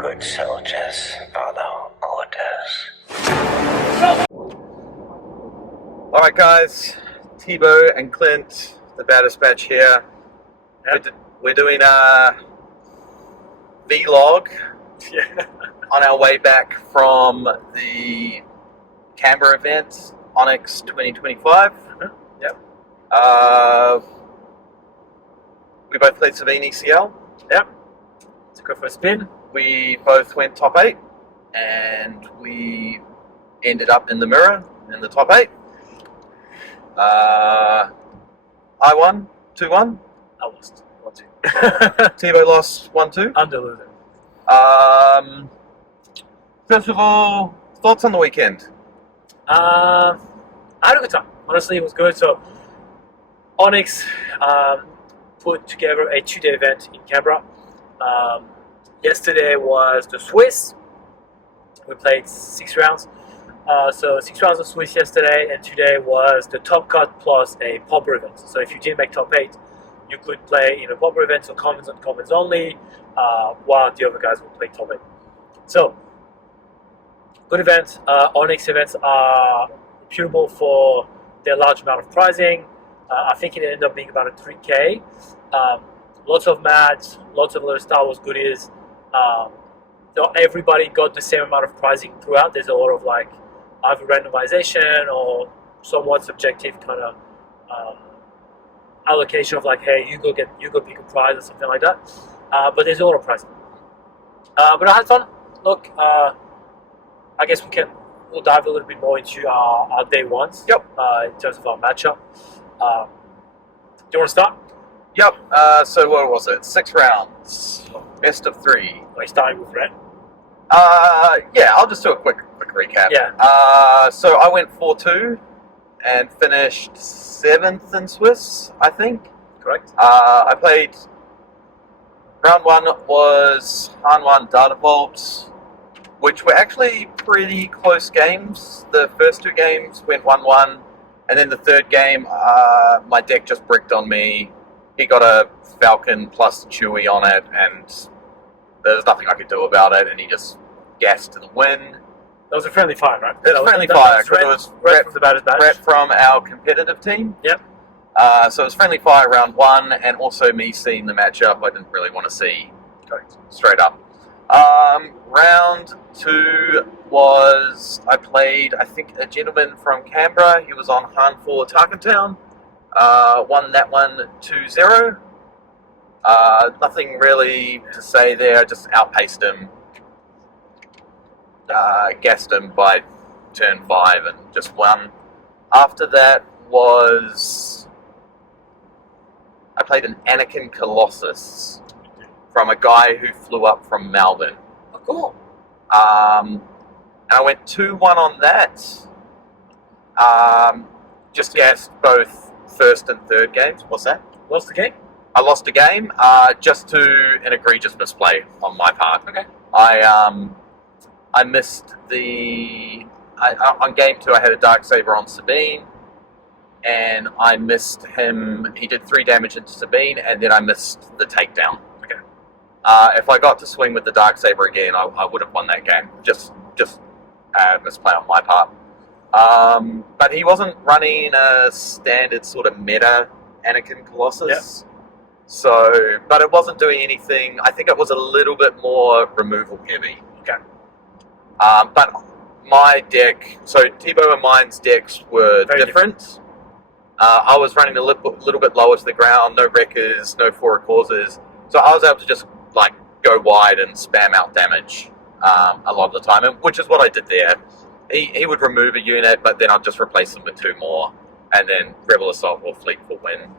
Good soldiers follow orders. Alright guys, Tebow and Clint, the Baddest Batch here. Yep. We're doing a vlog Yeah. on our way back from the Canberra event, Onyx 2025. Yep. We both played Sabine ECL. Yep. Let's go for a spin. We both went top 8 and we ended up in the mirror in the top 8. I won 2-1. I lost 1-2. Tebow lost 1-2. I'm the loser. First of all, thoughts on the weekend? I had a good time. Honestly, it was good. So, Onyx put together a 2-day event in Canberra. Yesterday was the Swiss. We played 6 rounds. So 6 rounds of Swiss yesterday, and today was the top cut plus a popper event. So if you didn't make top 8, you could play in a popper event, so commons and commons only, while the other guys will play top 8. So, good event. Onyx events are reputable for their large amount of pricing. I think it ended up being about a 3K. Lots of mats, lots of little Star Wars goodies. Not everybody got the same amount of pricing throughout. There's a lot of like either randomization or somewhat subjective kind of allocation of like, hey, you go pick a prize or something like that. But there's a lot of pricing. But I had fun. Look, I guess we'll dive a little bit more into our day ones. Yep. In terms of our matchup. Do you want to start? Yep. So what was it? 6 rounds, best of 3. Are you starting with red? Yeah, I'll just do a quick recap. Yeah. So I went 4-2 and finished 7th in Swiss, I think. Correct. I played round 1 was Han 1 Data Vault, which were actually pretty close games. The first 2 games went 1-1, and then the third game, my deck just bricked on me. He got a Falcon plus Chewie on it, and there's nothing I could do about it, and he just gassed to the win. That was a friendly fire, right? It was friendly fire, because it was Brett from the Baddest Batch. Brett from our competitive team. Yep. So it was friendly fire round 1, and also me seeing the matchup I didn't really want to see straight up. Round 2 was, I played, I think, a gentleman from Canberra. He was on Han 4 Tarkentown. Won that one 2-0. Nothing really to say there, I just outpaced him. Gassed him by turn 5 and just won. After that was, I played an Anakin Colossus from a guy who flew up from Melbourne. Oh, cool. And I went 2-1 on that. Just gassed both first and third games. What's that? Lost the game? I lost a game just to an egregious misplay on my part. Okay. I missed on game 2 I had a Darksaber on Sabine, and I missed him. He did 3 damage into Sabine, and then I missed the takedown. Okay. If I got to swing with the Darksaber again, I would have won that game. Just misplay on my part. But he wasn't running a standard sort of meta Anakin Colossus. Yep. So, but it wasn't doing anything. I think it was a little bit more removal heavy. Okay. But my deck, so Tebow and mine's decks were Very different. I was running a little bit lower to the ground, no wreckers, no 4 causes. So I was able to just like go wide and spam out damage a lot of the time, which is what I did there. He would remove a unit, but then I'd just replace them with 2 more, and then Rebel Assault or Fleet will win.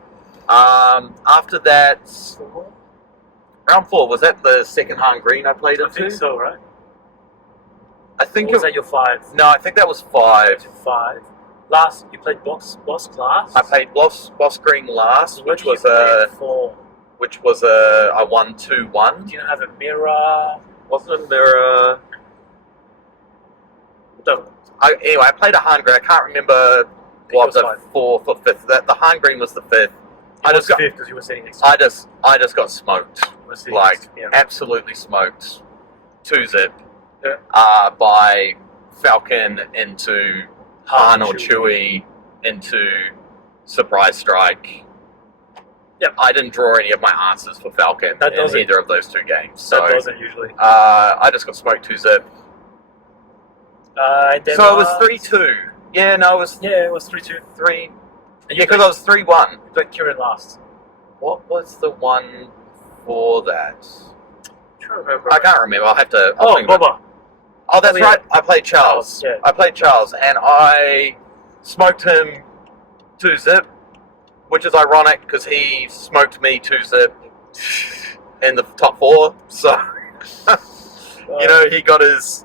After that, round 4, was that the second Han Green I played I into? think so, right? I think Or was that your 5? No, I think that was 5. 5. Last, you played boss class? I played Boss Green last, So which what was did you play for? I won 2-1. Do you have a mirror? Wasn't a mirror. No. Anyway, I played a Han Green. I can't remember what the 4th or 5th. The Han Green was the 5th. I was 5th because you were sitting next to I just got smoked. me. Like absolutely smoked. 2-zip Yeah. by Falcon into Han or Chewie into Surprise Strike. Yep. I didn't draw any of my answers for Falcon in either of those 2 games. So that doesn't usually. I just got smoked 2-zip. So it was 3-2. Yeah, no, it was... Yeah, it was 3-2. 3... Yeah, because I was 3-1. You played Kieran last. What was the one for that? I can't remember. I can't remember. I'll have to... Boba. Oh, that's right. I played Charles. Yeah. I played Charles, and I smoked him 2-zip, which is ironic because he smoked me 2-zip in the top 4. So, you know, he got his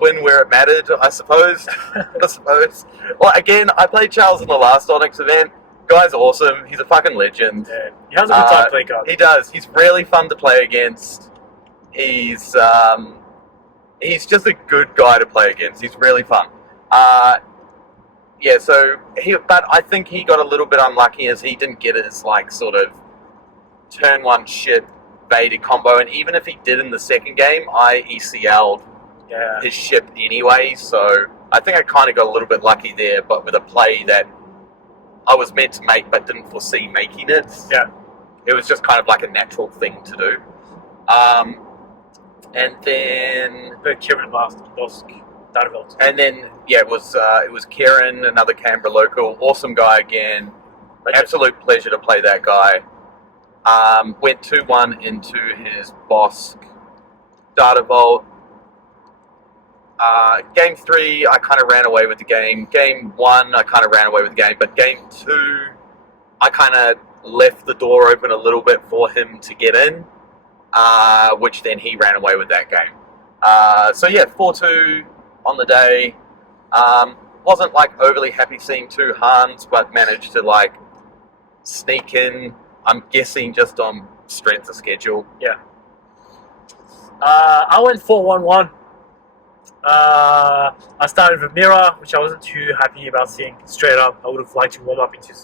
win where it mattered, I suppose. Well, again, I played Charles in the last Onyx event. Guy's awesome. He's a fucking legend. Yeah. He has a good time playing cards. He does. He's really fun to play against. He's just a good guy to play against. He's really fun. Yeah, so but I think he got a little bit unlucky as he didn't get his like sort of turn 1 ship Vader combo, and even if he did in the second game, I ECL'd his ship anyway. So I think I kind of got a little bit lucky there, but with a play that I was meant to make but didn't foresee making it. Yeah, it was just kind of like a natural thing to do. And then the Kieran last Bosk. And then it was Kieran, another Canberra local, awesome guy again. Absolute pleasure to play that guy. Went 2-1 into his Bosk Data Vault. Game 3, I kind of ran away with the game. Game 1, I kind of ran away with the game. But Game 2, I kind of left the door open a little bit for him to get in, which then he ran away with that game. 4-2 on the day. Wasn't like overly happy seeing 2 Hans, but managed to like sneak in. I'm guessing just on strength of schedule. Yeah. I went 4-1-1. I started with Mira, which I wasn't too happy about seeing straight up. I would have liked to warm up into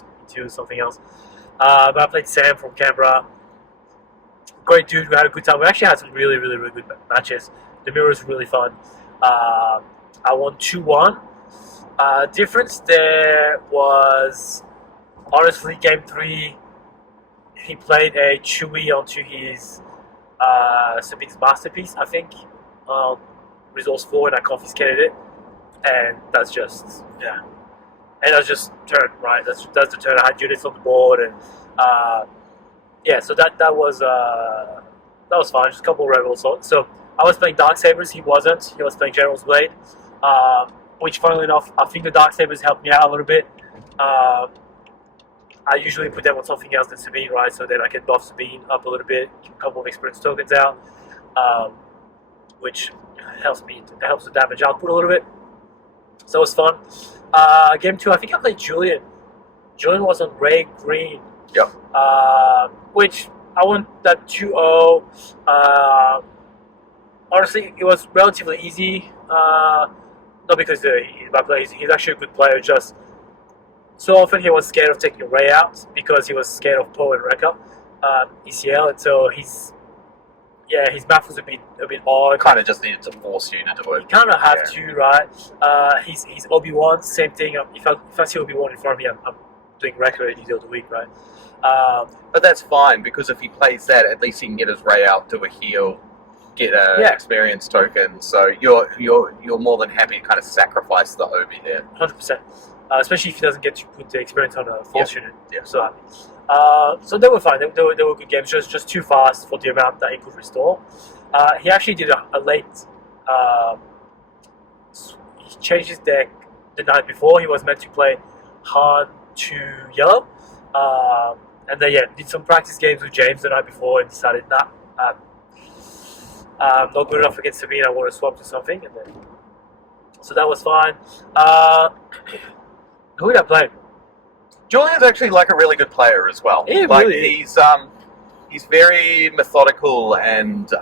something else. But I played Sam from Canberra. Great dude. We had a good time. We actually had some really, really, really good matches. The Mira was really fun. I won 2-1. Difference there was honestly Game 3. He played a Chewie onto his Sabine's Masterpiece, I think. Resource 4, and I confiscated it, and that's just and that's just turn right. That's the turn. I had units on the board, and so that was fine. Just a couple of rebels. So I was playing Darksabers. He wasn't. He was playing General's Blade, which, funnily enough, I think the Darksabers helped me out a little bit. I usually put them on something else than Sabine, right? So then I can buff Sabine up a little bit, get a couple of experience tokens out, which helps the damage output a little bit. So it was fun. Game 2, I think I played Julian. Julian was on Ray Green. Yep. Which I won that 2-0. Honestly, it was relatively easy. Not because he's my player. He's actually a good player. Just so often he was scared of taking Ray out because he was scared of Poe and Rekka, ECL, and so his math was a bit odd. Kind of just needed to force you to do it. You kind of have to, right? He's Obi-Wan, same thing. If I see Obi-Wan in front of me, I'm doing Rekka any day of the week, right? But that's fine, because if he plays that, at least he can get his Ray out, do a heal, get an experience token. So you're more than happy to kind of sacrifice the Obi there. 100%. Especially if he doesn't get to put the experience on a force unit. Yeah. So they were fine. They were good games. Just too fast for the amount that he could restore. He actually did a late. He changed his deck the night before. He was meant to play Han to yellow, and then did some practice games with James the night before and decided not good enough against Sabine. I want to swap to something, and then so that was fine. Who did I play? Julian's actually like a really good player as well. Yeah, like really. He's very methodical and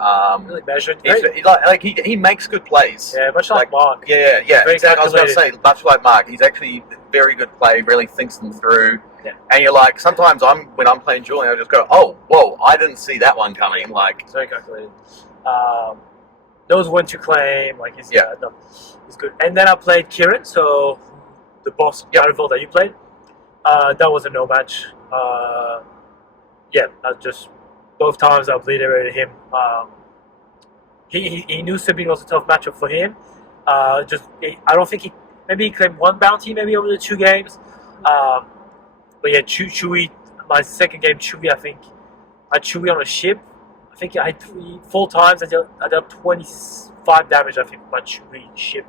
Really measured. He makes good plays. Yeah, much like Mark. Yeah. Very Exactly. I was about to say, calculated. much like Mark, he's actually very good play. Really thinks them through. Yeah. And you're like, sometimes when I'm playing Julian, I just go, oh, whoa, I didn't see that one coming. Like, It's very calculated. knows when to claim. Like he's Yeah. no, he's good. And then I played Kieran, so the boss Battlefield that you played. That was a no match. I just both times I obliterated him. He knew Sabine was a tough matchup for him. I don't think he claimed one bounty maybe over the 2 games. But yeah, Chewy, my second game, Chewy, I think I had Chewy on a ship. I think I had 4 times. I dealt 25 damage, I think, with my Chewy ship.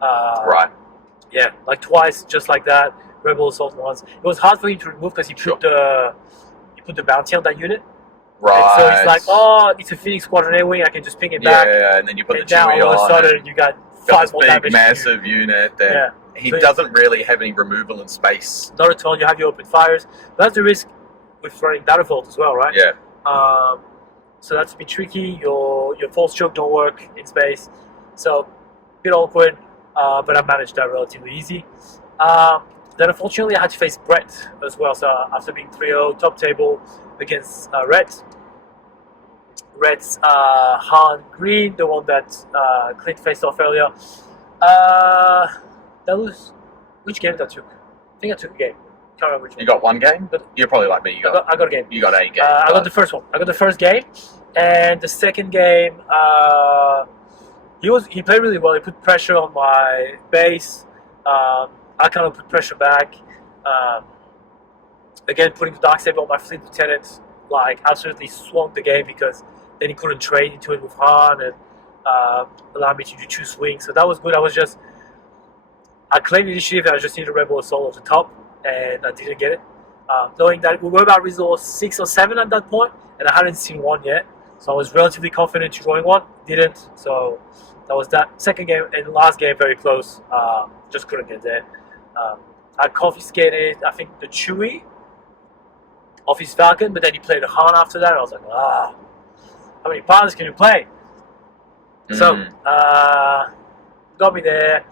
Right. Yeah, like twice, just like that. Rebel Assault once. It was hard for him to remove because he put the bounty on that unit. Right. And so it's like, oh, it's a Phoenix Squadron A-Wing, I can just ping it back. Yeah, and then you put And the now Chewie all of a on. sudden you got Got 5 this more big, damage. massive unit that Yeah. he So doesn't really have any removal in space. Not at all. You have your open fires. But that's the risk with running Battlefield as well, right? Yeah. So that's a bit tricky. Your false choke don't work in space, so a bit awkward. But I managed that relatively easy. Then unfortunately I had to face Brett as well. So after being 3-0 top table against Rhett. Rhett's Han Green, the one that Clint faced off earlier. That was which game that took? I think I took a game. Can't remember which one. You got 1 game? But You're probably like me. I got a game. You got 8 games. I got the first one. I got the first game, and the second game, he played really well. He put pressure on my base. I kind of put pressure back. Again, putting the Darksaber on my fleet lieutenant, like absolutely swung the game because then he couldn't trade into it with Han and allowed me to do 2 swings. So that was good. I claimed initiative and I just needed a Rebel Assault at the top, and I didn't get it. Knowing that we were about resource 6 or 7 at that point, and I hadn't seen 1 yet, so I was relatively confident to drawing 1. Didn't, so that was that. Second game and last game very close. Just couldn't get there. I confiscated, I think, the Chewie off his Falcon, but then he played a Han after that. And I was like, how many pilots can you play? So got me there.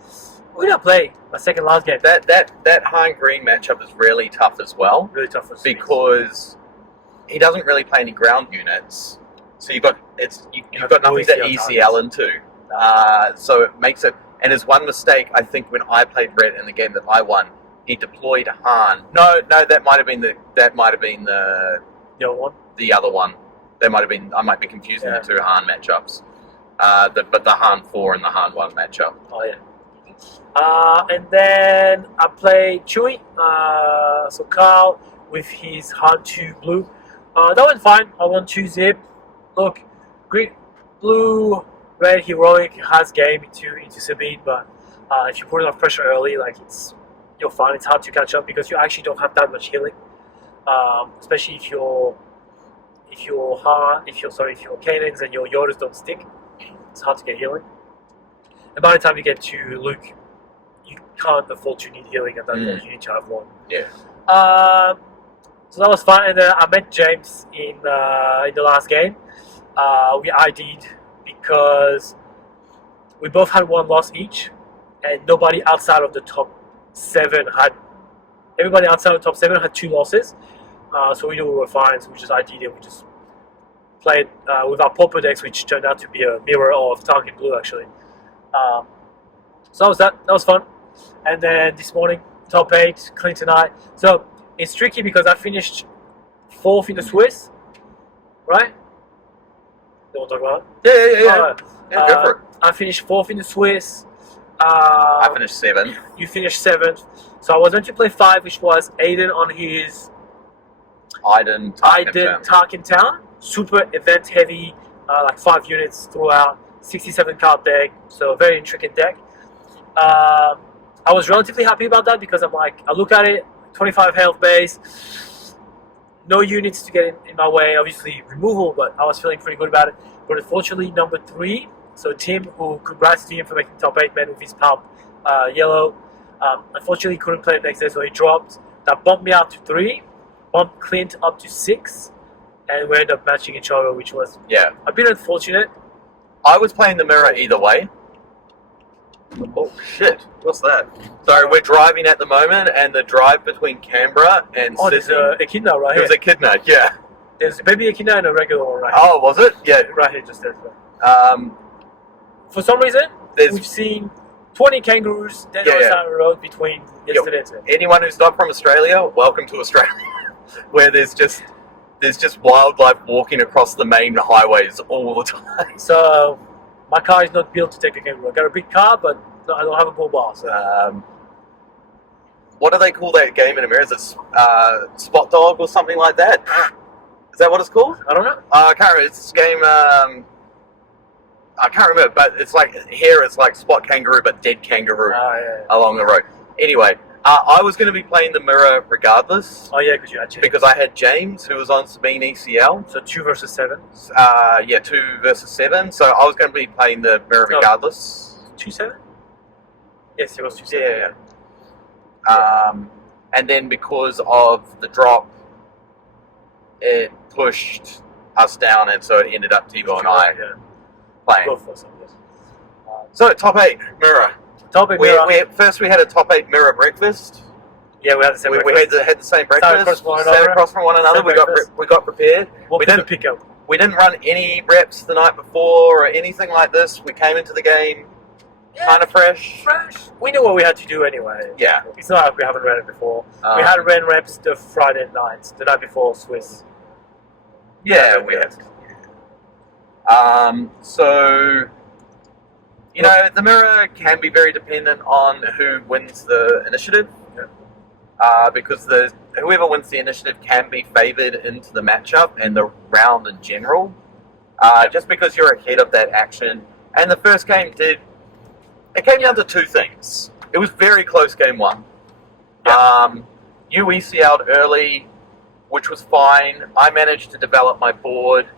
Who did I play? My second last game. That Han Green matchup is really tough as well. Really tough for Because he doesn't really play any ground units, so you've got nothing to ECL into. So it makes it. And his one mistake, I think, when I played Red in the game that I won, he deployed Han. No, that might have been the The other one. The other one. That might have been. I might be confusing the 2 Han matchups. But the Han 4 and the Han 1 matchup. Oh yeah. And then I played Chewie, so Carl with his Han 2 blue. That went fine. I won 2 zip. Look, green, blue, red, heroic has game into Sabine, but if you put enough pressure early, like you're fine. It's hard to catch up because you actually don't have that much healing, especially if your cannons and your Yodas don't stick. It's hard to get healing. And by the time you get to Luke, you can't afford to need healing at that point. You need to have 1. Yeah. So that was fun, and then I met James in the last game. We ID'd because we both had 1 loss each, and nobody outside of the top 7 had. Everybody outside of the top 7 had 2 losses, so we knew we were fine. So we just ID'd and we just played with our Pauper decks, which turned out to be a mirror of Tarkin Blue actually. So that was that. That was fun. And then this morning, top 8, Clint and I. So it's tricky because I finished 4th in the Swiss, right? You want to talk about it? Yeah, go for it. I finished 4th in the Swiss. I finished 7th. You finished 7th. So I was going to play 5, which was Aiden on his Iden Tarkin Town. Super event heavy, like 5 units throughout, 67 card deck, so a very intricate deck. I was relatively happy about that because I'm like, I look at it, 25 health base, no units to get in my way, obviously removal, but I was feeling pretty good about it. But unfortunately, number 3, so Tim, who congrats to him for making top 8 man with his pump yellow, unfortunately couldn't play the next day, so he dropped. That bumped me out to 3, bumped Clint up to 6, and we ended up matching each other, which was a bit unfortunate. I was playing the mirror either way. Oh shit! What's that? So we're driving at the moment, and the drive between Canberra and Sydney. There's a Echidna right here. There's a Echidna, yeah. There's a baby Echidna and a regular one right here. Oh, was it? Yeah. Right here, just there. For some reason, There's- we've seen 20 kangaroos dead on the side of the road between yesterday and today. Anyone who's not from Australia, welcome to Australia, where there's just wildlife walking across the main highways all the time. So my car is not built to take a kangaroo. I got a big car, but I don't have a bull bar. So. What do they call that game in America? Is it Spot Dog or something like that? Is that what it's called? I don't know. I can't remember. It's this game. I can't remember, but it's like here it's like Spot Kangaroo, but dead kangaroo along the road. Anyway, I was going to be playing the mirror regardless. Oh yeah, because you had James. Because I had James, who was on Sabine ECL. So 2 versus 7. 2 versus 7. So I was going to be playing the mirror regardless. 2-7. Yes, it was 2-7. Yeah. And then because of the drop, it pushed us down, and so it ended up Tebow and I playing. Go for some, yes. So top 8 mirror. Top 8 mirror. First we had a top 8 mirror breakfast. Yeah, we had the same We breakfast. had the same breakfast. Sat across from one another. We got prepared. What we did didn't pick up? We didn't run any reps the night before or anything like this. We came into the game kind of fresh. We knew what we had to do anyway. Yeah. It's not like we haven't ran it before. We had ran reps the Friday night, the night before Swiss. Yeah, we had. So, you know, the mirror can be very dependent on who wins the initiative. Because whoever wins the initiative can be favoured into the matchup and the round in general. Just because you're ahead of that action. And the first game it came down to 2 things. It was very close game 1. You ECL'd early, which was fine. I managed to develop my board,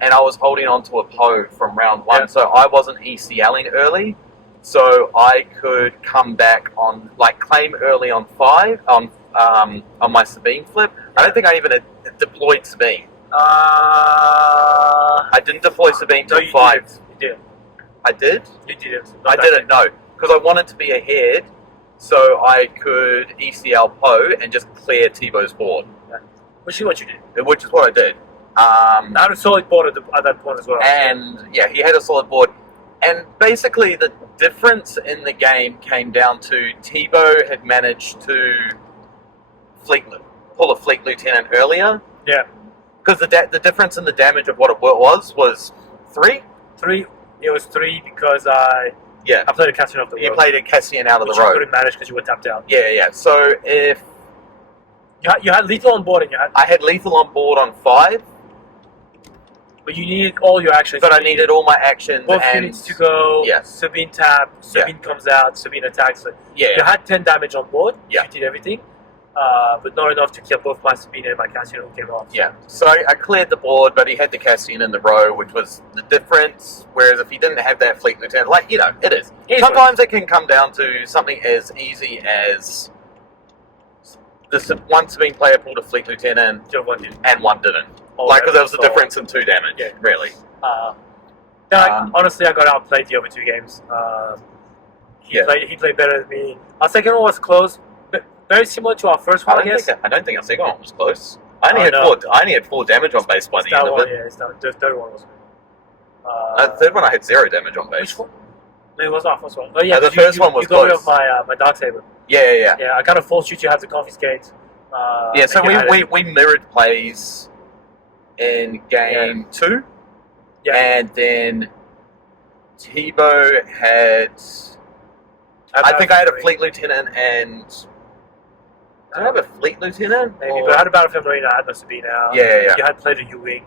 and I was holding on to a PO from round 1, so I wasn't ECLing early. So I could come back on, claim early on 5, on my Sabine flip. I don't think I even deployed Sabine. I didn't deploy Sabine till 5. You did. I did? You didn't. I didn't, no. Because I wanted to be ahead, so I could ECL PO and just clear Tebow's board. Which is what you did. Which is what I did. I had a solid board at that point as well. And, yeah, he had a solid board. And basically the difference in the game came down to Tebow had managed to pull a Fleet Lieutenant earlier. Yeah. Because the difference in the damage of what it was 3? 3. It was 3 because I played a Cassian off the road. You played a Cassian out of the road. road. You couldn't manage because you were tapped out. Yeah. So if... You had lethal on board and I had lethal on board on 5. But you needed all your actions. But I needed all my actions. Both units to go. Yes. Sabine tap. Sabine comes out. Sabine attacks. So You had 10 damage on board. Yeah. You did everything. But not enough to kill both my Sabine and my Cassian who came off. Yeah. So I cleared the board, but he had the Cassian in the row, which was the difference. Whereas if he didn't have that Fleet Lieutenant, it is. Sometimes it can come down to something as easy as one Sabine player pulled a Fleet Lieutenant and one didn't. Because there was a difference in 2 damage, really. Honestly, I got outplayed the other 2 games. He played better than me. Our second one was close, but very similar to our first one, I guess. I don't think our second one was close. I only had 4 damage on base by the end of it. Yeah, the third one was the third one I had 0 damage on base. Which one? No, it was our first one. Oh yeah, the first one was you got rid close. of my Darksaber. Yeah. Yeah, I kind of forced you to have to confiscate. So we mirrored plays in game 2. Yeah. And then Tebow had... I think I had a Fleet Lieutenant and... Did I have a Fleet Lieutenant? Maybe, but I had a Battlefield Marine, I had my Sabine out. Yeah. You had played a U-Wing.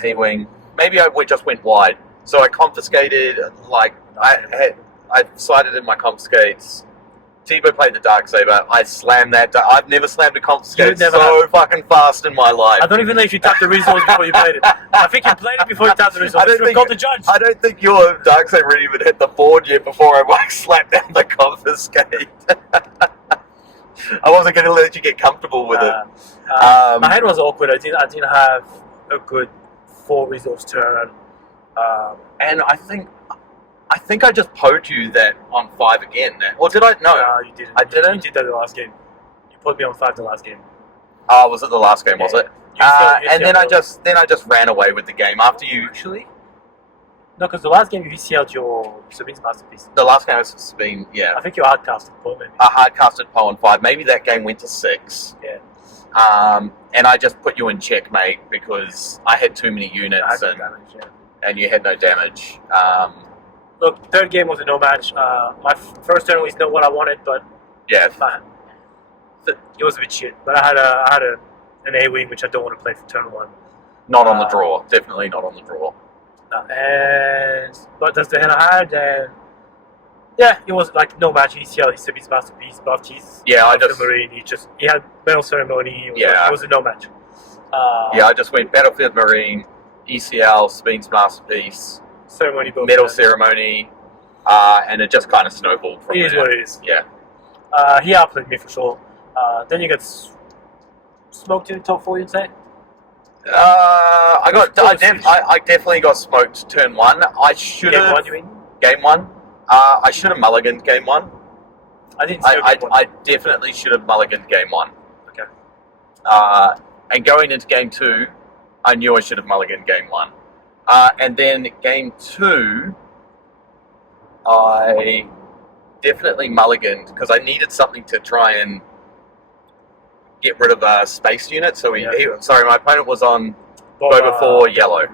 T-Wing. Maybe we just went wide. So I confiscated, I decided in my confiscates, Tebow played the Darksaber, I slammed that, I've never slammed a confiscate so fucking fast in my life. I don't even know if you tapped the resource before you played it. I think you played it before you tapped the resource. I got the judge. I don't think your Darksaber even hit the board yet before I slapped down the confiscate. I wasn't going to let you get comfortable with it. My hand was awkward. I didn't have a good 4 resource turn. And I think I just poed you that on 5 again. Or did I? No, you didn't. I didn't. You did that the last game. You put me on 5 the last game. Oh, was it the last game? Was it? You and then I just ran away with the game after you. Actually, No, because the last game you VCL'd your Sabine's Masterpiece. The last game has been, yeah, I think you hardcasted Paul, maybe. a hard-casted Poe in 5. Maybe that game went to 6. Yeah. And I just put you in checkmate because I had too many I units had no and, damage, yeah. and you had no damage. Look, third game was a no match. My first turn was not what I wanted, but Yeah, it was a bit shit. But I had an A wing which I don't want to play for turn 1. not on the draw. Definitely not on the draw. But that's the hand I had, and yeah, it was like no match. ECL, he's his masterpiece, buffed his Yeah, I the just Marine. He had Medal Ceremony. Yeah. It was a no match. I just went Battlefield Marine, ECL, Sabine's Masterpiece, Ceremony both. Medal times. Ceremony, and it just kind of snowballed from It there. is what it is. Yeah. He outplayed me for sure. Then you get smoked in the top 4, you'd say? I definitely got smoked turn 1. I should Game have 1, you mean? game 1. I should have mulliganed game 1. I didn't see game 1. I definitely should have mulliganed game 1. Okay. And going into game 2, I knew I should have mulliganed game 1. And then game 2, I definitely mulliganed because I needed something to try and get rid of a space unit. So my opponent was on Boba 4 yellow.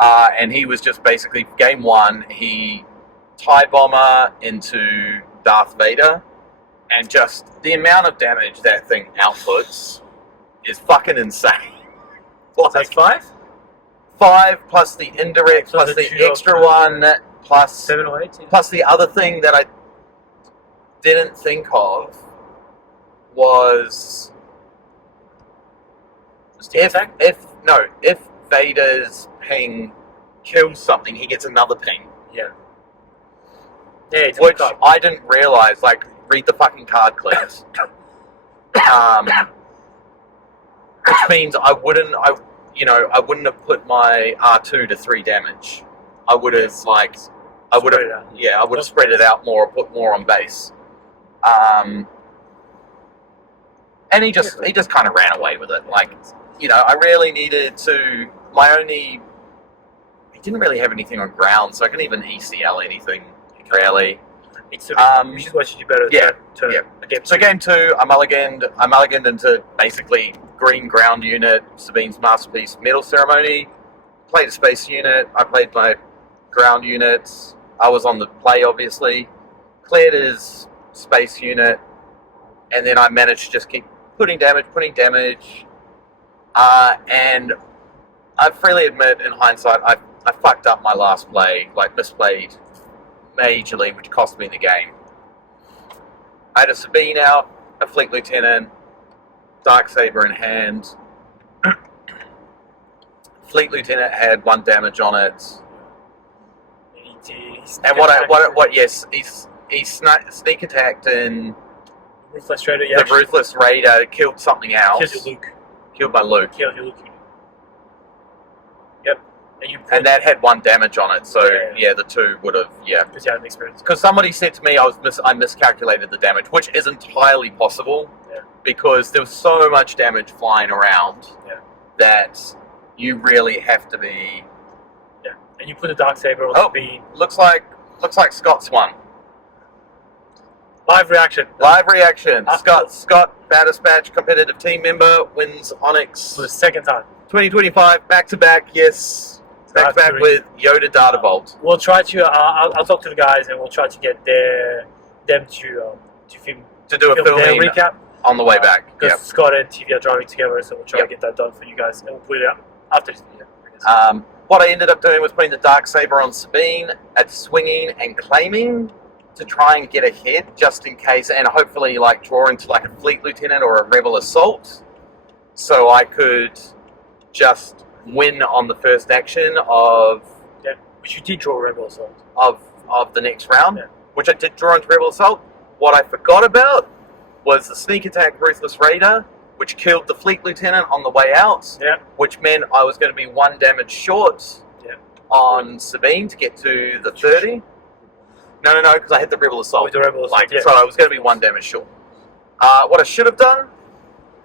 And he was just basically, game 1, he TIE Bomber into Darth Vader, and just the amount of damage that thing outputs is fucking insane. That's 5? 5 plus the indirect, So plus the the two extra of- one, plus 7 or 8? plus the other thing that I didn't think of was if Vader's ping kills something, he gets another ping. Yeah. Yeah, it's Which a I didn't realize. Like, read the fucking card, Clint. Which means I wouldn't have put my R2 to 3 damage. I would have Spread it out. I would have spread it out more, put more on base. And he just kind of ran away with it. Like, I really needed to. He didn't really have anything on ground, so I couldn't even ECL anything really. Which is what you do better. Yeah, to yeah. Game So 2. game 2, I mulliganed into basically green ground unit, Sabine's Masterpiece, Medal Ceremony. Played a space unit. I played my ground units. I was on the play, obviously. Cleared his space unit, and then I managed to just keep putting damage. And I freely admit, in hindsight, I fucked up my last play, like misplayed majorly, which cost me the game. I had a Sabine out, a Fleet Lieutenant, Darksaber in hand. Fleet Lieutenant had 1 damage on it. He sneak attacked in Ruthless Raider, the Ruthless Raider, killed something else. Killed your Luke. Killed my Luke. Killed your Luke. Yep. And that had 1 damage on it, so Yeah. the 2 would have, Because you had an experience. Because somebody said to me I miscalculated the damage, which is entirely possible, because there was so much damage flying around that you really have to be. Yeah. And you put the Darksaber on Oh. speed. Looks like Scott's won. Live reaction. Live reaction. Scott, Baddest Batch competitive team member, wins Onyx For the second time. 2025 back to back. Yes, back to back with Yoda Data Vault. We'll try to. I'll talk to the guys and we'll try to get them to film To do a their filming recap on the way back. because Yep. Scott and TV are driving together, so we'll try Yep. to get that done for you guys and we'll put it out after this video. I guess. What I ended up doing was putting the Darksaber on Sabine at swinging and claiming to try and get ahead just in case, and hopefully like draw into like a Fleet Lieutenant or a Rebel Assault, so I could just win on the first action of Which you did draw Rebel Assault. of the next round, Yeah. which I did draw into Rebel Assault. What I forgot about was the sneak attack Ruthless Raider, which killed the Fleet Lieutenant on the way out, Yeah. which meant I was going to be 1 damage short on Sabine to get to the 30. No, because I had the Rebel Assault. With the Rebel Assault, So I was going to be 1 damage short. What I should have done,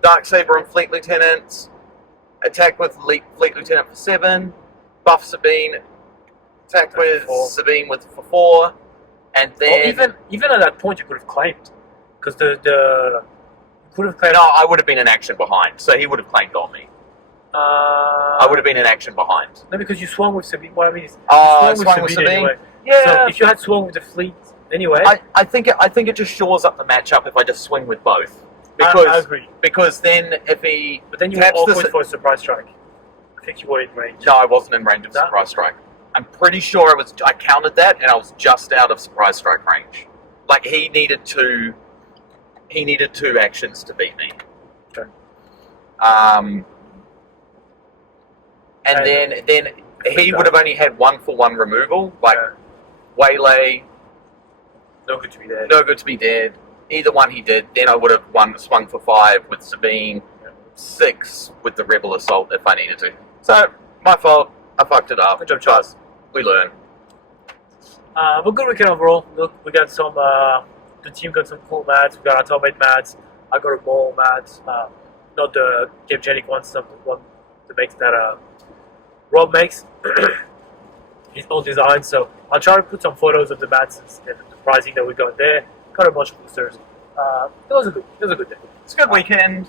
Darksaber and Fleet Lieutenant, attack with Fleet Lieutenant for 7, buff Sabine, Attacked with four. Sabine for 4, and then... Or even at that point, you could have claimed. Because you could have claimed... No, I would have been in action behind, so he would have claimed on me. I would have been in action behind. No, because you swung with Sabine. What I mean is, Oh, swung with Sabine? anyway. Yeah. So if you had swung with the fleet anyway... I think it just shores up the matchup if I just swing with both. I agree. Because then if he... But then you were awkward for a surprise strike. I think you were in range. No, I wasn't in range of surprise strike. I'm pretty sure I counted that, and I was just out of surprise strike range. Like, he needed 2 actions to beat me. Okay. And then he would have only had 1-for-1 removal, like waylay. No good to be dead. No good to be dead. Either one he did. Then I would have swung for 5 with Sabine, 6 with the Rebel Assault if I needed to. So, my fault. I fucked it up. Good job, Charles. We learn. But good weekend overall. Look, we got some. The team got some cool mats. We got our top 8 mats. I got a ball mat. Not the Gamegenic ones, the one that makes that Rob makes. His own design. So I'll try to put some photos of the mats and the pricing that we got there. Got a bunch of boosters. It was a good day. It's a good weekend.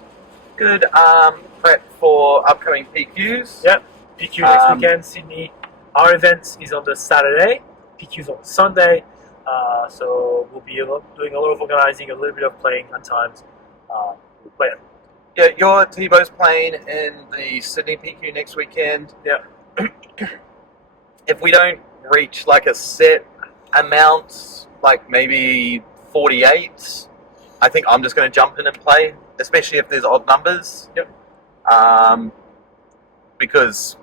Good prep for upcoming PQs. Yep. PQ next weekend, Sydney. Our event is on the Saturday. PQ's on Sunday. So we'll be doing a lot of organizing, a little bit of playing at times. We'll play it. Yeah, your Tebow's playing in the Sydney PQ next weekend. Yeah. If we don't reach like a set amount, like maybe 48, I think I'm just going to jump in and play, especially if there's odd numbers. Yep. Because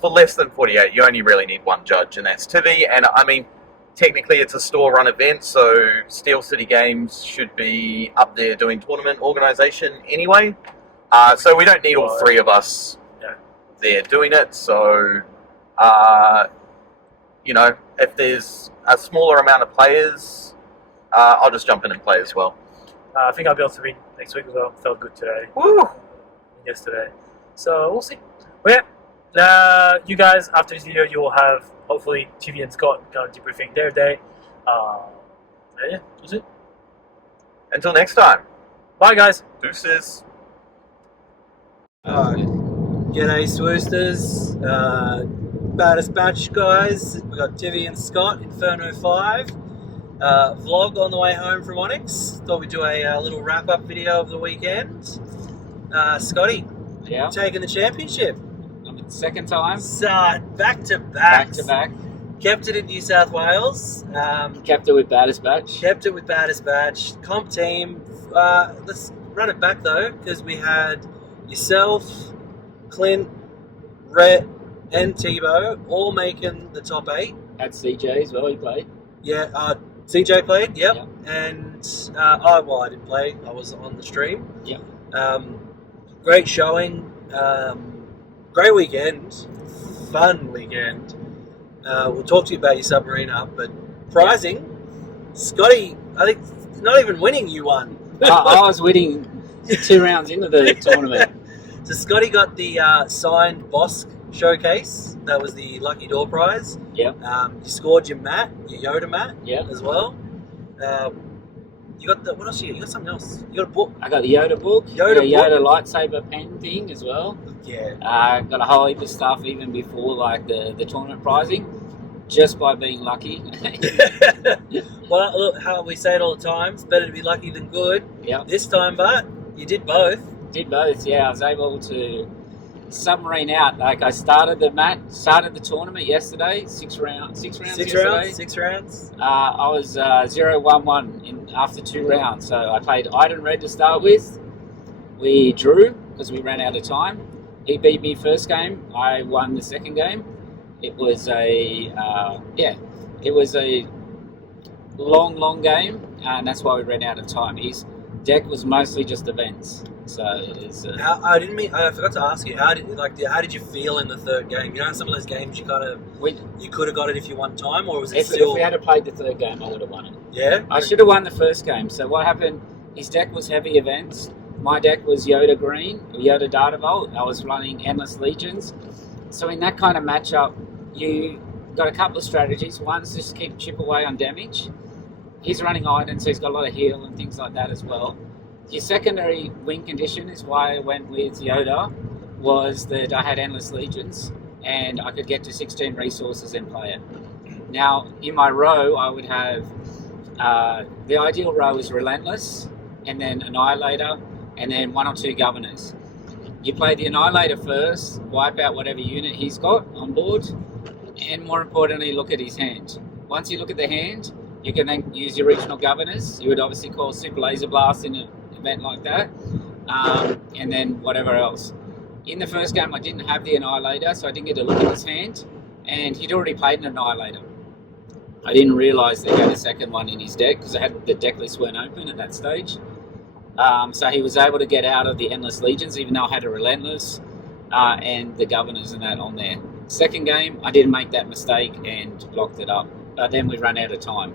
for less than 48, you only really need 1 judge, and that's Tivi. And I mean, technically it's a store-run event, so Steel City Games should be up there doing tournament organisation anyway. So we don't need all 3 of us there doing it. So, you know, if there's a smaller amount of players, I'll just jump in and play as well. I think I'll be able to win next week as well. Felt good today. Woo! Yesterday. So we'll see. But yeah, you guys, after this video, you will have, hopefully, TV and Scott kind of debriefing their day. Yeah, that's it. Until next time. Bye, guys. Deuces. G'day, Swoosters. Baddest Batch, guys. We got Tivy and Scott, Inferno 5. Vlog on the way home from Onyx. Thought we'd do a little wrap-up video of the weekend. Scotty, Yeah, taking the championship. second time. Back to back. Back to back. Kept it in New South Wales. Kept it with Baddest Batch. Kept it with Baddest Batch. Comp team. Let's run it back though, because we had yourself, Clint, Rhett, and Tebow all making the top 8. At CJ as well, he played. Yeah, CJ played, yep. Yep. And I didn't play, I was on the stream. Yep. Great showing, great weekend, fun weekend. We'll talk to you about your submariner, but prizing, Scotty, I think not even winning, you won. I was winning 2 rounds into the tournament. So Scotty got the signed Bosk showcase. That was the lucky door prize. Yep. You scored your mat, your Yoda mat, Yep. as well. You got what else? You got something else. You got a book. I got the Yoda book. Yoda the Yoda lightsaber pen thing as well. Yeah. Got a whole heap of stuff even before like the tournament prizing, just by being lucky. Well, look, how we say it all the time. It's better to be lucky than good. Yep. This time, but you did both. Did both. Yeah, I was able to submarine out. Like I started the tournament yesterday. 6 rounds. 6 rounds. Six yesterday. rounds. 6 rounds. I was 0-1-1 in after 2 rounds. So I played Iden Red to start with. We drew because we ran out of time. He beat me first game. I won the second game. It was a long game, and that's why we ran out of time. His deck was mostly just events. So it's. I forgot to ask you. How did you feel in the third game? You know, some of those games you could have got it if you won time, or was it if we had played the third game, I would have won it. Yeah. I should have won the first game. So what happened? His deck was heavy events. My deck was Yoda Green, Yoda Data Vault. I was running Endless Legions. So in that kind of matchup, you got a couple of strategies. One's just keep chip away on damage. He's running Iden, so he's got a lot of heal and things like that as well. Your secondary win condition is why I went with Yoda, was that I had Endless Legions and I could get to 16 resources and play it. Now, in my row, I would have the ideal row is Relentless, and then Annihilator, and then 1 or 2 Governors. You play the Annihilator first, wipe out whatever unit he's got on board, and more importantly, look at his hand. Once you look at the hand, you can then use your regional governors. You would obviously call Super Laser Blast in an event like that, and then whatever else. In the first game, I didn't have the Annihilator, so I didn't get to look at his hand, and he'd already played an Annihilator. I didn't realise that he had a second one in his deck, because the deck lists weren't open at that stage. So he was able to get out of the Endless Legions, even though I had a Relentless and the Governors and that on there. Second game, I didn't make that mistake and locked it up, but then we ran out of time.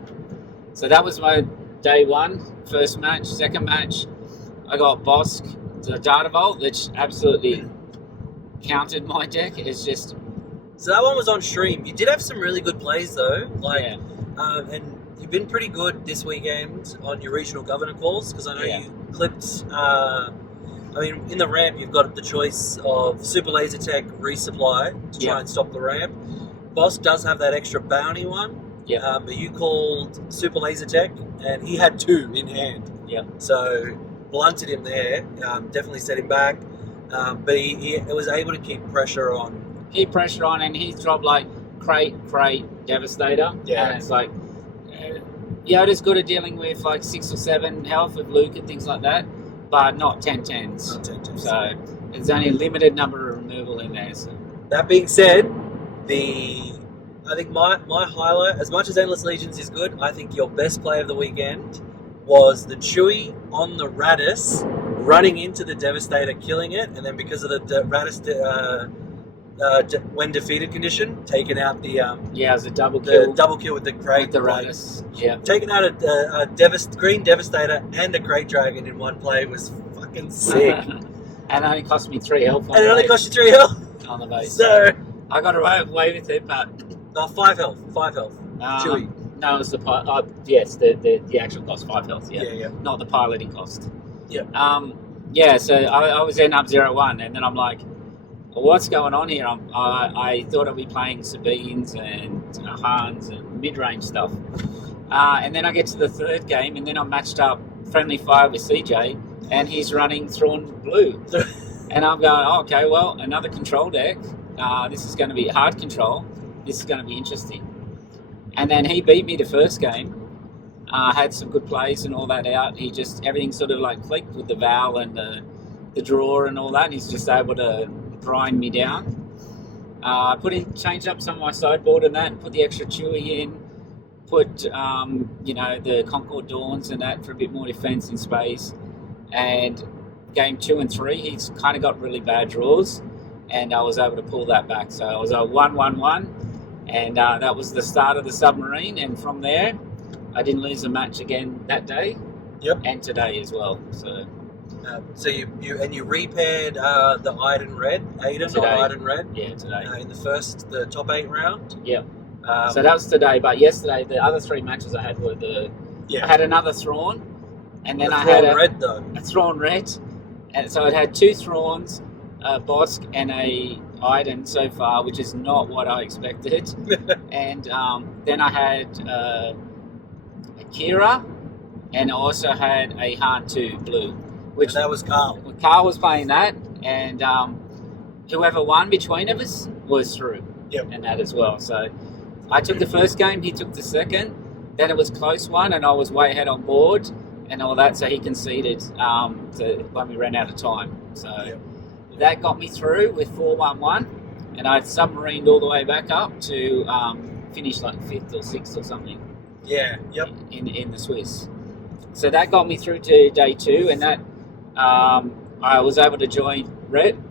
So that was my day one, first match. Second match, I got Bosk, the Data Vault, which absolutely countered my deck. It's just... So that one was on stream. You did have some really good plays though, Yeah. And you've been pretty good this weekend on your regional governor calls, because I know Yeah. you clipped. In the ramp, you've got the choice of Super Laser Tech resupply to try Yeah. and stop the ramp. Bosk does have that extra bounty one. Yeah. But you called Super Laser Tech, and he had 2 in hand. Yeah. So blunted him there. Definitely set him back. But he was able to keep pressure on. Keep pressure on, and he's dropped like crate, Devastator. Yeah. And it's like, Yoda's good at dealing with like 6 or 7 health with Luke and things like that, but not 10/10s. Not 10/10s. So there's only a limited number of removal in there. So. That being said, I think my highlight, as much as Endless Legions is good, I think your best play of the weekend was the Chewie on the Radis, running into the Devastator, killing it, and then because of the Radis when defeated condition, taking out the Yeah, it was a double kill double kill with the crate, with the Radis. Yeah. taking out a green Devastator and a Crate Dragon in one play was fucking sick. And it only cost me 3 health on And it the only base. cost you 3 health. On the base. So I got away with it, but 5 health. Chewie. no, it was the yes, the actual cost 5 health. Yeah. Not the piloting cost. Yeah. Yeah. So I was in up 0-1, and then I'm like, well, what's going on here? I thought I'd be playing Sabines and Hans and mid-range stuff, and then I get to the third game, and then I'm matched up friendly fire with CJ, and he's running Thrawn Blue, and I'm going, oh, okay, well, another control deck. This is going to be hard control. This is going to be interesting. And then he beat me the first game. Had some good plays and all that out. Everything sort of like clicked with the Val and the draw and all that. And he's just able to grind me down. Changed up some of my sideboard and that, and put the extra Chewie in. Put the Concord Dawns and that for a bit more defense in space. And game 2 and 3, he's kind of got really bad draws, and I was able to pull that back. So I was a 1-1-1, and that was the start of the submarine. And from there, I didn't lose a match again that day. Yep. And today as well. So you repaired the Iden Red, Aiden Today. or Iden Red, yeah, today. in the top 8 round. Yeah. So that was today, but yesterday the other 3 matches I had were I had another Thrawn, and then I had a Red though. Thrawn Red, and so it had 2 Thrawns, a Bosk and a Iden so far, which is not what I expected. And then I had a Kira, and I also had a Han 2 Blue, which And that was Carl. Carl was playing that, and whoever won between of us was through. Yep. And that as well. So I took the first game, he took the second. Then it was a close one, and I was way ahead on board and all that. So he conceded when we ran out of time. So that got me through with 4-1-1, and I submarined all the way back up to finish like 5th or 6th or something. Yeah. Yep. In the Swiss. So that got me through to day 2, and that I was able to join Red,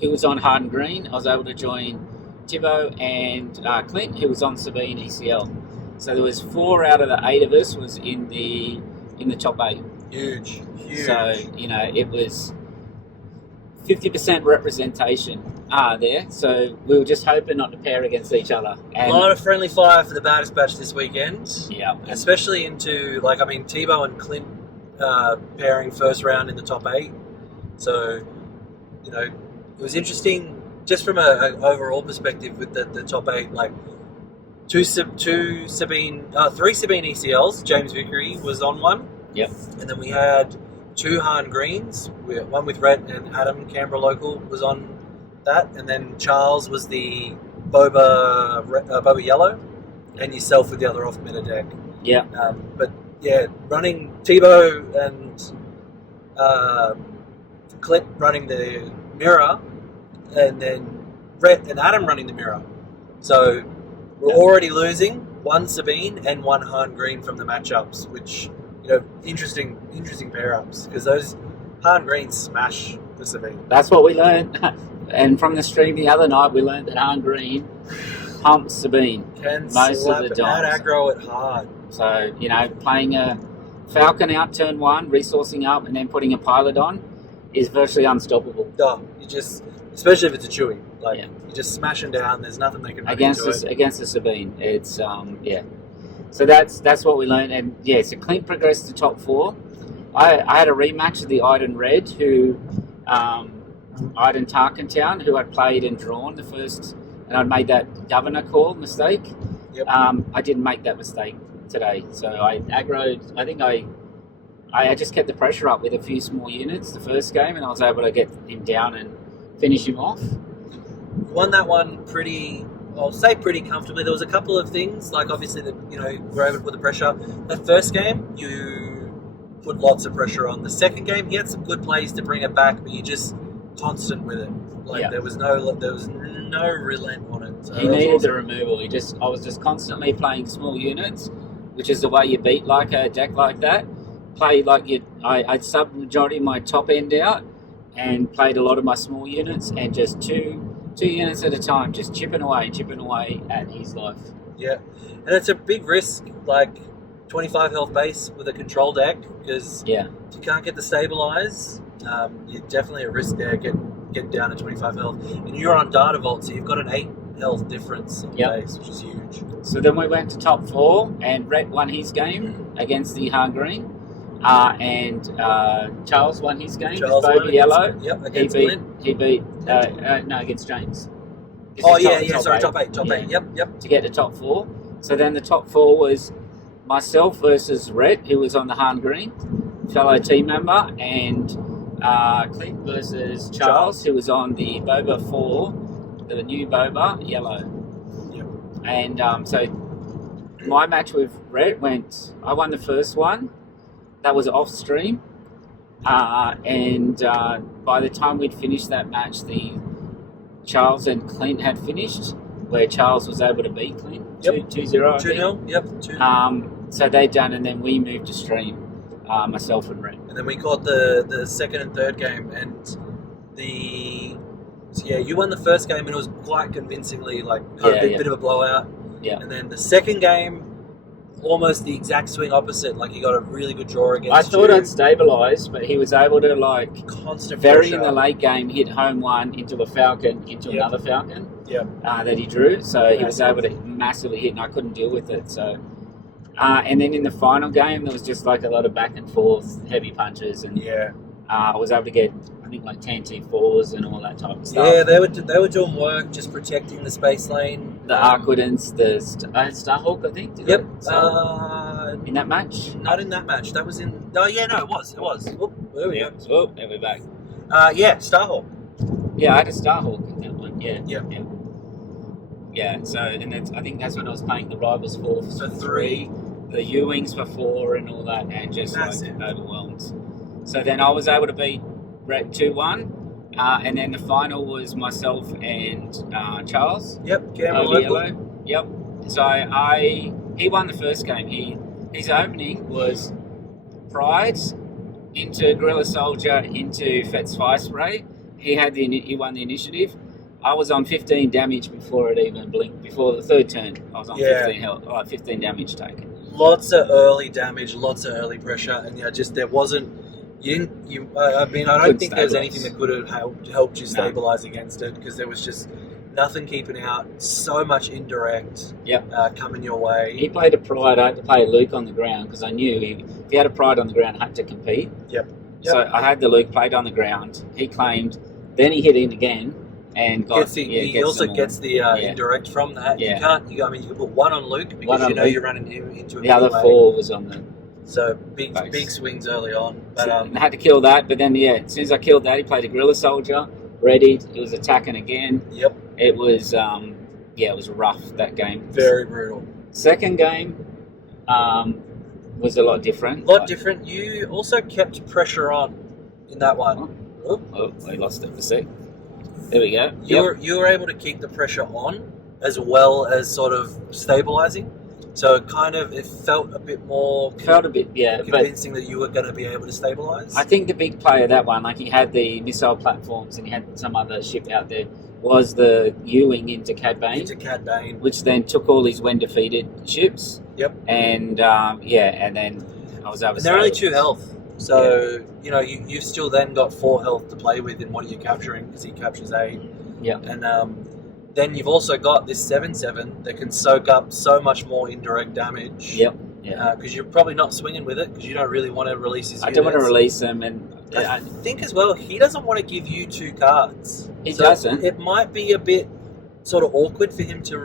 who was on hard and green. I was able to join Tibbo and Clint, who was on Sabine ECL. So there was 4 out of the 8 of us was in the top 8. Huge. So it was 50% representation. there. So we were just hoping not to pair against each other. A And lot of friendly fire for the Baddest Batch this weekend. yeah, Especially into, like, I mean, Tebow and Clint pairing first round in the top 8. So, you know, it was interesting just from a overall perspective with the top 8. Like, three Sabine ECLs. James Vickery was on one. Yep. And then we had 2 Han Greens. One with Rhett and Adam, Canberra local, was on that. And then Charles was the Boba Yellow. And yourself with the other off middle deck. yeah, But yeah, running Tebow and Clint running the mirror, and then Rhett and Adam running the mirror. So we're already losing 1 Sabine and 1 Han Green from the matchups, which, you know, interesting pair ups, because those Han Greens smash the Sabine. that's what we learned. And from the stream the other night, we learned that Han Green pumps Sabine Can most slap of the it, out times. aggro it hard. So, you know, playing a Falcon out turn 1, resourcing up, and then putting a pilot on is virtually unstoppable. Duh, you just, especially if it's a Chewie, like, Yeah. you just smash them down. There's nothing they can run Against into it. the Sabine. It's yeah. So that's what we learned. And yeah, so Clint progressed to top 4. I had a rematch of the Iden Red, who Iden Tarkentown, who I'd played and drawn the first, and I'd made that governor call mistake. Yep. I didn't make that mistake today, so I aggroed. I think I just kept the pressure up with a few small units the first game, and I was able to get him down and finish him off. Won that one pretty, I'll say pretty comfortably. There was a couple of things, like obviously that, you know, we're able to put the pressure. The first game, you put lots of pressure on. The second game, he had some good plays to bring it back, but you just constant with it. Like, Yeah. there was no relent on it. So He that was needed awesome. the removal. I was just constantly playing small units, which is the way you beat like a deck like that. Play like I'd sub majority of my top end out and played a lot of my small units, and just two units at a time, just chipping away at his life. Yeah, and it's a big risk, like 25 health base with a control deck, because Yeah, if you can't get the stabilize, you're definitely at risk there, getting down to 25 health. And you're on Data Vault, so you've got an 8 health difference on Yep. base, which is huge. so then we went to top 4, and Rhett won his game against the Han Green, and Charles won his game Charles with won Bobby Yellow. against- Yep, He against beat Clint. against James. This Oh is yeah, sorry, top 8, Yeah. 8. Yep. To get to top 4. So then the top 4 was myself versus Rhett, who was on the Han Green, fellow team member, and Clint versus Charles, who was on the Boba 4, the new Boba Yellow. Yep. And so my match with Rhett I won the first one. That was off stream. And by the time we'd finished that match, the Charles and Clint had finished, where Charles was able to beat Clint. Yep. 2-0, I think. 2-0, yep, 2-0. So they'd done, and then we moved to stream, myself and Rhett. And then we caught the second and third game, and you won the first game, and it was quite convincingly, like, a bit of a blowout. Yeah. And then the second game, almost the exact swing opposite. Like, you got a really good draw against I thought you. I'd stabilised, but he was able to, like, Constant very pressure. in the late game, hit home one into a Falcon, into Yep. another Falcon Yep. that he drew. So he was Massive. able to massively hit, and I couldn't deal with it. So, and then in the final game, there was just like a lot of back and forth, heavy punches, and Yeah. I was able to get, I think, like 10 T4s and all that type of stuff. Yeah, they were doing work, just protecting the space lane. The Arquidens, the Starhawk, I think. did Yep. it? So, in that match. Not in that match. That was in. Oh yeah, no, it was. Whoop, there we go. Oh, there we're back. Yeah, Starhawk. Yeah, I had a Starhawk in that one. Yeah. Yep. Yeah. Yeah. So, and I think that's when I was playing the Rivals for 3, the U-Wings for 4, and all that, and just Massive. like overwhelmed. So then I was able to beat Rhett 2-1, and then the final was myself and Charles. Yep, Canberra Over local. Yellow. Yep. So he won the first game. His opening was Pride into Guerrilla Soldier into Fet's Fire Spray. He won the initiative. I was on 15 damage before it even blinked. Before the third turn, I was on 15 health, 15 damage taken. Lots of early damage, lots of early pressure, and just there wasn't You didn't. I mean, I don't Couldn't think there was stabilise. anything that could have helped you No. stabilize against it, because there was just nothing keeping out. So much indirect. Yep. Coming your way. He played a pride. I had to play a Luke on the ground because I knew if he had a pride on the ground, I had to compete. Yep. So I had the Luke played on the ground. He claimed. Then he hit in again and got. He also gets the indirect from that. Yeah. You can't. I mean, you can put one on Luke because One on you know Luke. you're running him into a The other big 4 was on the. So big Base. swings early on. But So, I had to kill that, but then as soon as I killed that, he played a guerrilla soldier, readied. He was attacking again. Yep. It was it was rough that game. Very brutal. Second game was a lot different. A lot different. You also kept pressure on in that one. Oh, I lost it for a sec. There we go. You were able to keep the pressure on as well as sort of stabilizing. So it felt a bit more Felt a bit, but convincing that you were going to be able to stabilize. I think the big player that one, like he had the missile platforms and he had some other ship out there, was the U-wing into Cad Bane. Into Cad Bane. Which then took all his when defeated ships. Yep. And and then I was able to. And they're only 2 health, so you've still then got 4 health to play with in what you're capturing, because he captures 8. Yeah. And then you've also got this 7/7 that can soak up so much more indirect damage. Yep. Yeah. Because you're probably not swinging with it because you don't really want to release his. I don't want to release him, and I think as well he doesn't want to give you 2 cards. He doesn't. It might be a bit sort of awkward for him to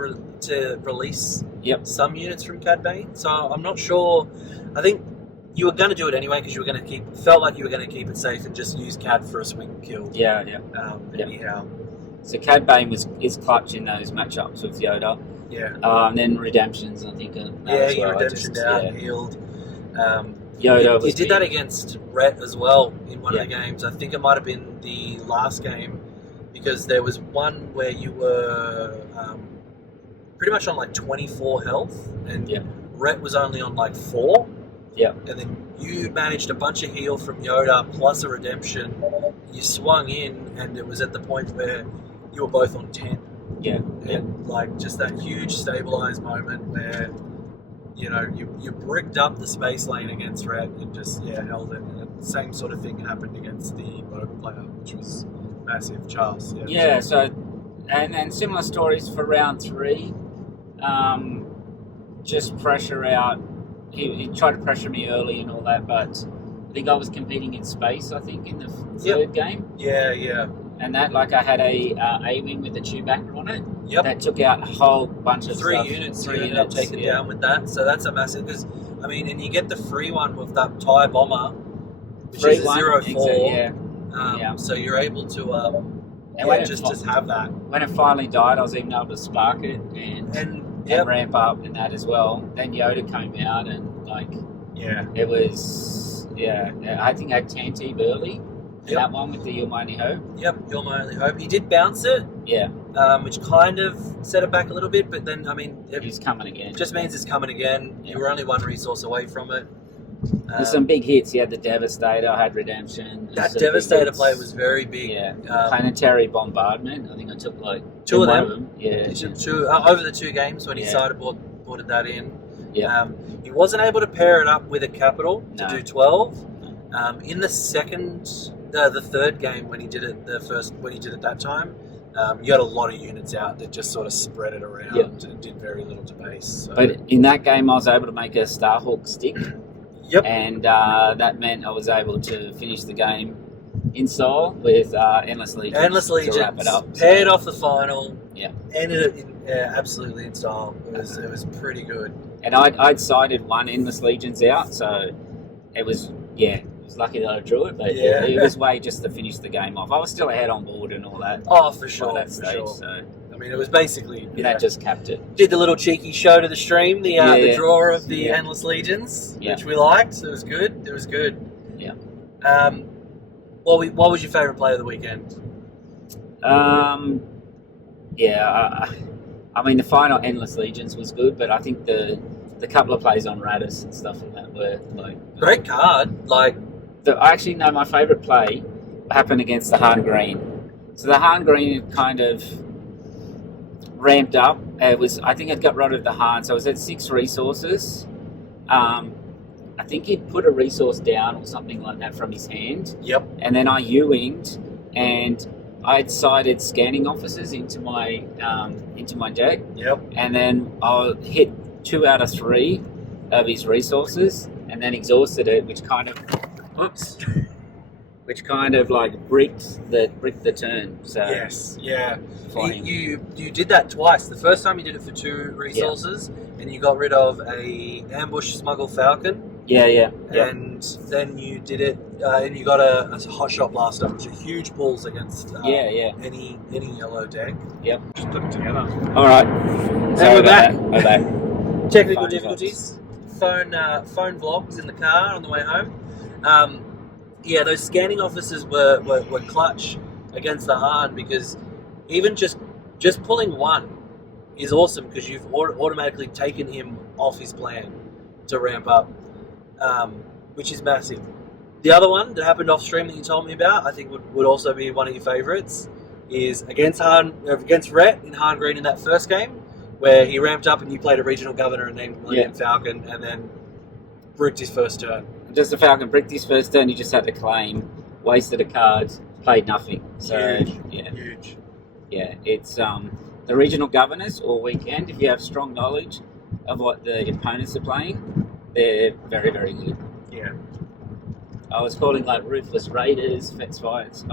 release some units from Cad Bane. So I'm not sure. I think you were going to do it anyway because you were going to felt like you were going to keep it safe and just use Cad for a swing kill. Yeah. Anyhow. So Cad Bane is clutch in those matchups with Yoda. Yeah. And then redemptions, I think. He redemptioned out, healed. Yoda you did that against Rhett as well in one of the games. I think it might have been the last game, because there was one where you were pretty much on like 24 health, and Rhett was only on like 4. Yeah. And then you managed a bunch of heal from Yoda plus a redemption. You swung in, and it was at the point where you were both on 10. Yeah. And like just that huge stabilized moment where you bricked up the space lane against Rhett and just held it. And the same sort of thing happened against the boat player, which was massive. Charles. Yeah. So and similar stories for round 3. Just pressure out. He tried to pressure me early and all that, but I think I was competing in space. I think in the third game. Yeah. And that, like, I had a wing with the Chewbacca on it. Yep. That took out a whole bunch of 3 stuff. units. 3 ended up units taken down with that. So that's a massive. Because and you get the free one with that TIE bomber, which is a 0-4. So you're able to just have that. When it finally died, I was even able to spark it and ramp up and that as well. Then Yoda came out and it was I think I had Tantib early. That one with the You're My Only Hope. Yep, You're My Only Hope. He did bounce it. Yeah. Which kind of set it back a little bit, but then he's coming again. It just means it's coming again. You were only 1 resource away from it. There's some big hits. You had the Devastator, I had Redemption. That Devastator play was very big. Yeah. Planetary Bombardment. I think I took 2 of them. Yeah. 2 over the 2 games when he sideboarded that in. Yeah. He wasn't able to pair it up with a capital to do 12. In the third game when he did it that time, you had a lot of units out that just sort of spread it around and did very little to base. So. But in that game, I was able to make a Starhawk stick. Yep. And that meant I was able to finish the game in style with Endless Legions. Endless Legions. To wrap it up. Paired off the final. Yeah. Ended it absolutely in style. It was pretty good. And I'd sided 1 Endless Legions out, so it was lucky that I drew it, but it was way just to finish the game off. I was still ahead on board and all that. Oh, for sure. That stage, sure. So I mean, it was basically that just capped it. Did the little cheeky show to the stream, the draw of the Endless Legions, which we liked. It was good. Yeah. What was your favourite play of the weekend? I mean, the final Endless Legions was good, but I think the couple of plays on Radis and stuff like that were great card. Actually, no, my favourite play happened against the Han Green. So the Han Green kind of ramped up. I think it got rid of the Han, so it was at 6 resources. I think he'd put a resource down or something like that from his hand. Yep. And then I U-winged, and I'd sighted scanning officers into my deck. Yep. And then I hit 2 out of 3 of his resources, and then exhausted it, which kind of like bricked the turn. So Yes. Yeah. for him. You did that twice. The first time you did it for 2 resources, and you got rid of a ambush smuggle falcon. Yeah. And then you did it, and you got a hot shot blaster, which are huge pulls against any yellow deck. Yep. Just put them together. All right. And Sorry we're back. about that. We're back. Technical Phone difficulties. Phone vlogs in the car on the way home. Those scanning officers were clutch against the Hahn, because even just pulling one is awesome, because you've automatically taken him off his plan to ramp up, which is massive. The other one that happened off stream that you told me about, I think would also be one of your favourites, is against Rhett in Hahn Green in that first game, where he ramped up and you played a regional governor and named Millennium Falcon, and then bricked his first turn. Just the Falcon bricked his first turn. He just had to claim, wasted a card, played nothing. So Huge. Yeah, it's the regional governors all weekend. If you have strong knowledge of what the opponents are playing, they're very, very good. Yeah. I was calling like Ruthless Raiders, Fetz Fights.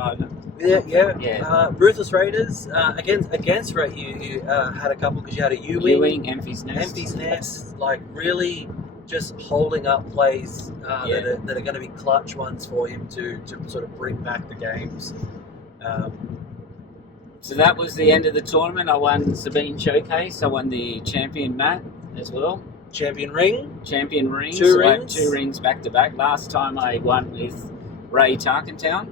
Yeah. Ruthless Raiders against Rhett, you had a couple, because you had a U-wing, Emphy's Nest. Empty's Nest, like really just holding up plays that are going to be clutch ones for him to sort of bring back the games. So that was the end of the tournament. I won Sabine Showcase. I won the champion mat as well. Champion ring. 2 rings. I have 2 rings back to back. Last time I won with Ray Tarkentown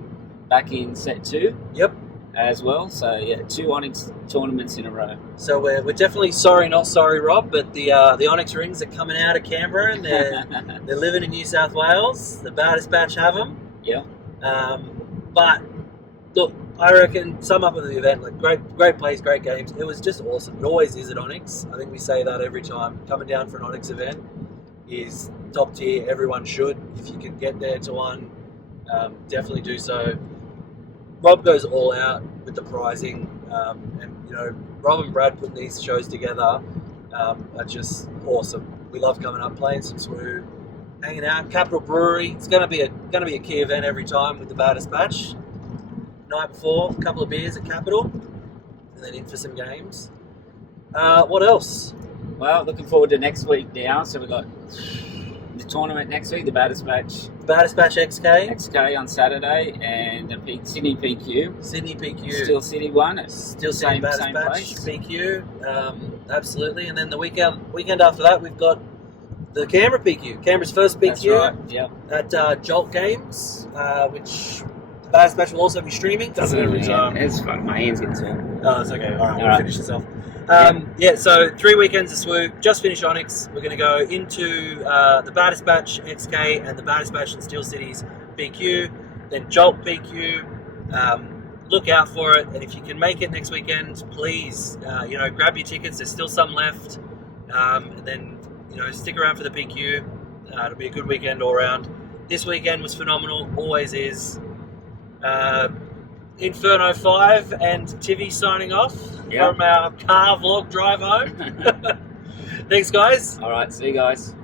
back in set 2. Yep. As well. So yeah, 2 Onyx tournaments in a row. So we're definitely sorry, not sorry, Rob, but the Onyx rings are coming out of Canberra, and they're living in New South Wales. The Baddest Batch have them. Yeah. But look, I reckon sum up of the event, like great plays, great games. It was just awesome. It always is at Onyx. I think we say that every time. Coming down for an Onyx event is top tier. Everyone should. If you can get there to one, definitely do so. Rob goes all out with the prizing, and Rob and Brad putting these shows together are just awesome. We love coming up, playing some SWU, hanging out. Capital Brewery. It's going to be a key event every time with the Baddest Batch. Night before, a couple of beers at Capital, and then in for some games. What else? Well, looking forward to next week now. So we've got the tournament next week, the Baddest Batch. Baddest Batch XK. XK on Saturday, and the Sydney PQ. Sydney PQ. Steel City one. Still same Baddest Batch place. PQ. Absolutely. And then the weekend after that, we've got the Canberra PQ. Canberra's first PQ. That's right. Yep. At Jolt Games, which the Baddest Batch will also be streaming. Does it every time? It's fun. My hands get sore. Oh, it's okay. All right, we'll finish this off. So 3 weekends of SWU. Just finished Onyx. We're going to go into the Baddest Batch XK and the Baddest Batch and Steel Cities PQ. Then Jolt PQ. Look out for it. And if you can make it next weekend, please, grab your tickets. There's still some left. And then, stick around for the PQ. It'll be a good weekend all around. This weekend was phenomenal. Always is. Inferno 5 and Tivy signing off from our car vlog drive home. Thanks, guys. All right, see you guys.